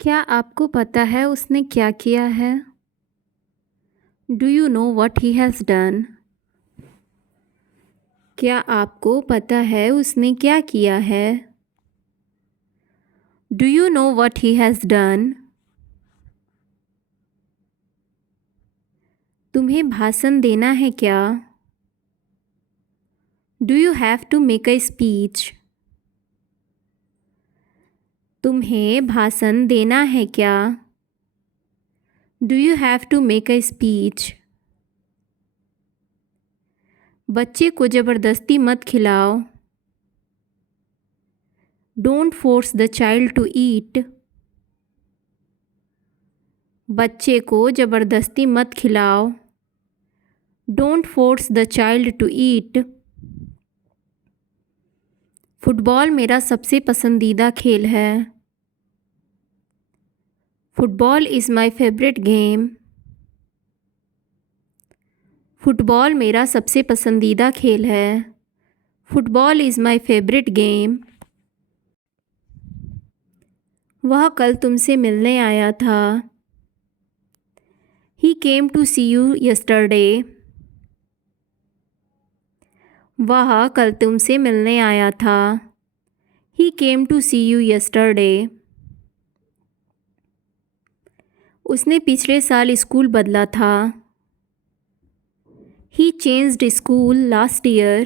क्या आपको पता है उसने क्या किया है? Do you know what he has done? क्या आपको पता है उसने क्या किया है? Do you know what he has done? तुम्हें भाषण देना है क्या? Do you have to make a speech? तुम्हें भाषण देना है क्या? Do you have to make a speech? बच्चे को ज़बरदस्ती मत खिलाओ। Don't force the child to eat. बच्चे को ज़बरदस्ती मत खिलाओ। Don't force the child to eat. Football मेरा सबसे पसंदीदा खेल है। Football is my favourite game. Football मेरा सबसे पसंदीदा खेल है। Football is my favourite game. वह कल तुमसे मिलने आया था। He came to see you yesterday. वह कल तुमसे मिलने आया था। He came to see you yesterday. उसने पिछले साल स्कूल बदला था। He changed school last year.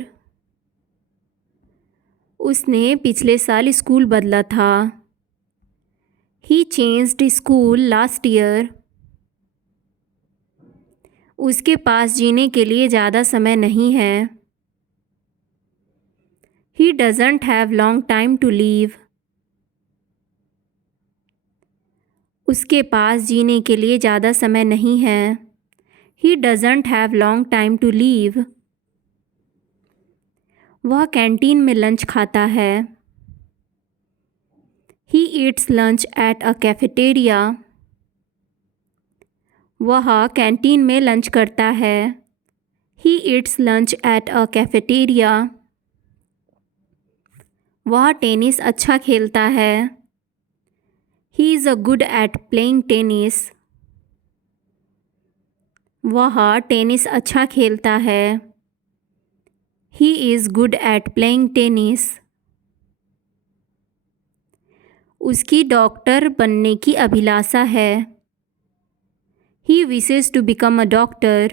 उसने पिछले साल स्कूल बदला था। He changed school last year. उसके पास जीने के लिए ज़्यादा समय नहीं है। He doesn't have long time to live. उसके पास जीने के लिए ज़्यादा समय नहीं है। He doesn't have long time to live. वह कैंटीन में लंच खाता है। He eats lunch at a cafeteria. वह कैंटीन में लंच करता है। He eats lunch at a cafeteria. वह टेनिस अच्छा खेलता है। He is a good at playing tennis. वह टेनिस अच्छा खेलता है। He is good at playing tennis. उसकी डॉक्टर बनने की अभिलाषा है। He wishes to become a doctor.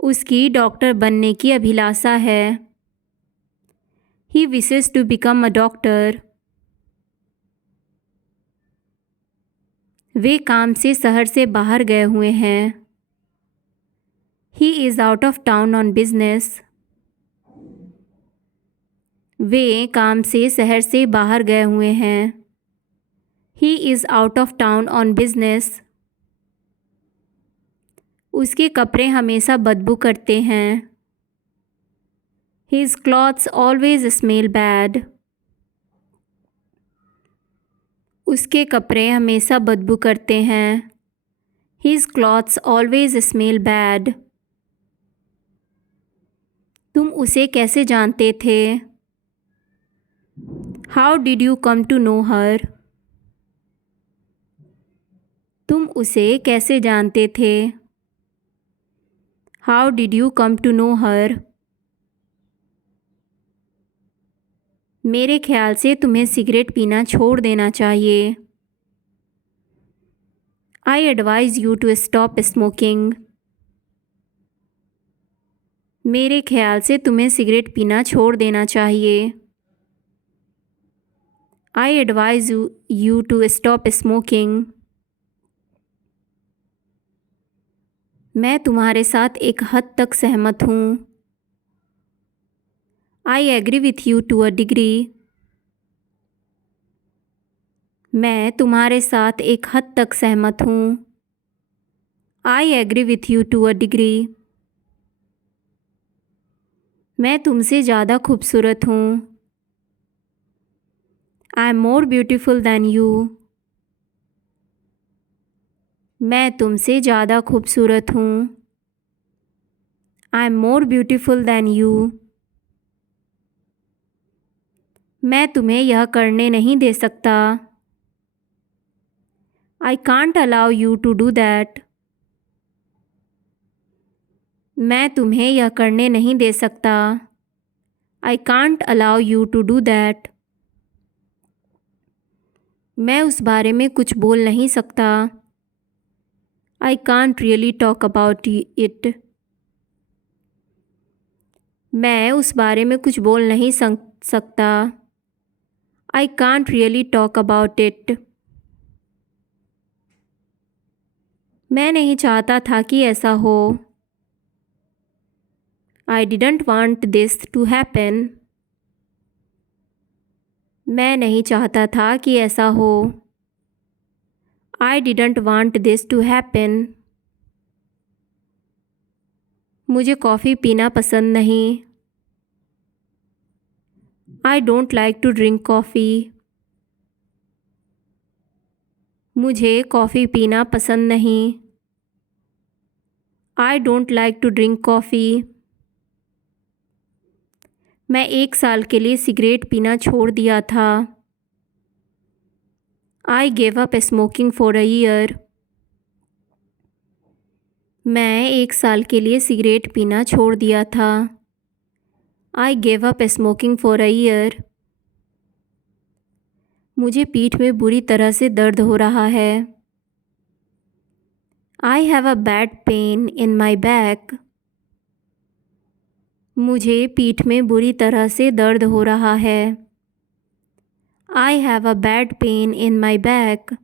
उसकी डॉक्टर बनने की अभिलाषा है। He wishes to become a doctor. वे काम से शहर से बाहर गए हुए हैं। He is out of town on business. वे काम से शहर से बाहर गए हुए हैं। He is out of town on business. उसके कपड़े हमेशा बदबू करते हैं। His clothes always smell bad. उसके कपड़े हमेशा बदबू करते हैं। His clothes always smell bad. तुम उसे कैसे जानते थे? How did you come to know her? तुम उसे कैसे जानते थे? How did you come to know her? मेरे ख्याल से तुम्हें सिगरेट पीना छोड़ देना चाहिए। I advise you to stop smoking. मेरे ख्याल से तुम्हें सिगरेट पीना छोड़ देना चाहिए। I advise you to stop smoking. मैं तुम्हारे साथ एक हद तक सहमत हूँ। I agree with you to a degree. मैं तुम्हारे साथ एक हद तक सहमत हूँ। I agree with you to a degree. मैं तुमसे ज़्यादा खूबसूरत हूँ। I am more beautiful than you. मैं तुमसे ज़्यादा खूबसूरत हूँ। I am more beautiful than you. मैं तुम्हें यह करने नहीं दे सकता। I can't allow you to do that. मैं तुम्हें यह करने नहीं दे सकता. I can't allow you to do that. मैं उस बारे में कुछ बोल नहीं सकता. I can't really talk about it. मैं उस बारे में कुछ बोल नहीं सकता. I can't really talk about it. मैं नहीं चाहता था कि ऐसा हो. I didn't want this to happen. मैं नहीं चाहता था कि ऐसा हो. I didn't want this to happen. मुझे कॉफ़ी पीना पसंद नहीं. I don't like to drink coffee. मुझे कॉफ़ी पीना पसंद नहीं. I don't like to drink coffee. मैं 1 साल के लिए सिगरेट पीना छोड़ दिया था. I gave up smoking for a year. मैं 1 साल के लिए सिगरेट पीना छोड़ दिया था. I gave up smoking for a year. मुझे पीठ में बुरी तरह से दर्द हो रहा है. I have a bad pain in my back. मुझे पीठ में बुरी तरह से दर्द हो रहा है. I have a bad pain in my back.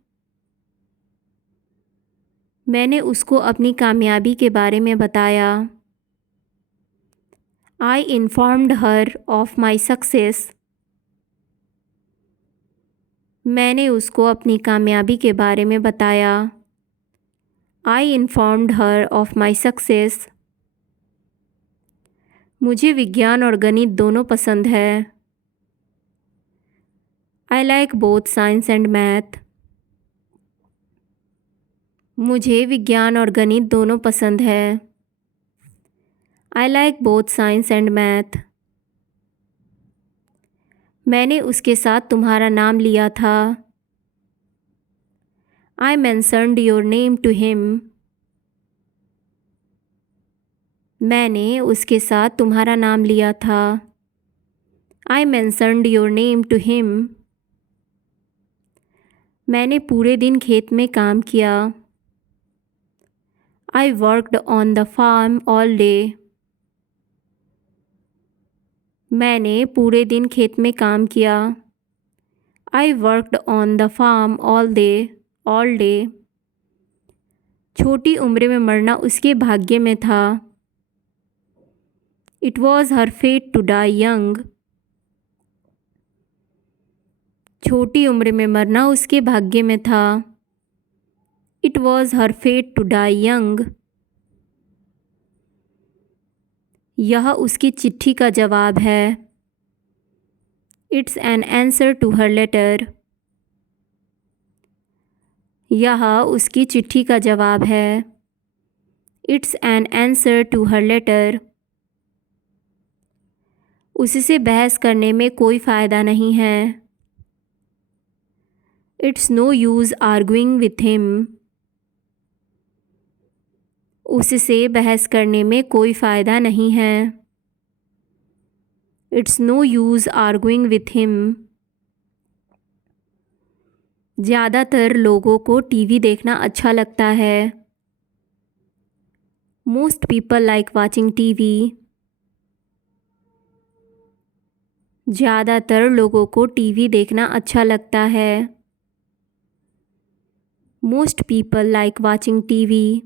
मैंने उसको अपनी कामयाबी के बारे में बताया. I informed her of my success. मैंने उसको अपनी कामयाबी के बारे में बताया. I informed her of my success. मुझे विज्ञान और गणित दोनों पसंद है. I like both science and math. मुझे विज्ञान और गणित दोनों पसंद है. I like both science and math. मैंने उसके साथ तुम्हारा नाम लिया था. I mentioned your name to him. मैंने उसके साथ तुम्हारा नाम लिया था. I mentioned your name to him. मैंने पूरे दिन खेत में काम किया. I worked on the farm all day. मैंने पूरे दिन खेत में काम किया. I worked on the farm all day. छोटी उम्र में मरना उसके भाग्य में था. It was her fate to die young. छोटी उम्र में मरना उसके भाग्य में था. It was her fate to die young. यह उसकी चिट्ठी का जवाब है. It's an answer to her letter. यह उसकी चिट्ठी का जवाब है. It's an answer to her letter. उससे बहस करने में कोई फ़ायदा नहीं है. It's no use arguing with him. उससे बहस करने में कोई फ़ायदा नहीं है. It's no use arguing with him. ज़्यादातर लोगों को टीवी देखना अच्छा लगता है. Most people like watching TV. ज़्यादातर लोगों को टीवी देखना अच्छा लगता है. Most people like watching TV.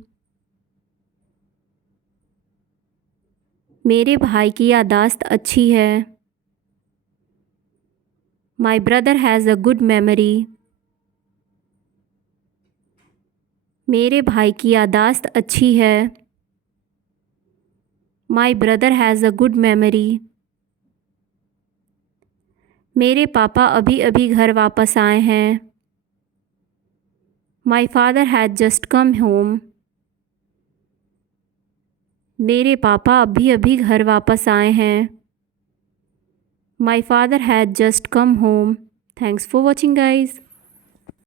मेरे भाई की याददाश्त अच्छी है. My brother has a good memory. मेरे भाई की याददाश्त अच्छी है. My brother has a good memory. मेरे पापा अभी अभी घर वापस आए हैं. My father had just come home. मेरे पापा अभी अभी घर वापस आए हैं. My father had just come home. Thanks for watching, guys.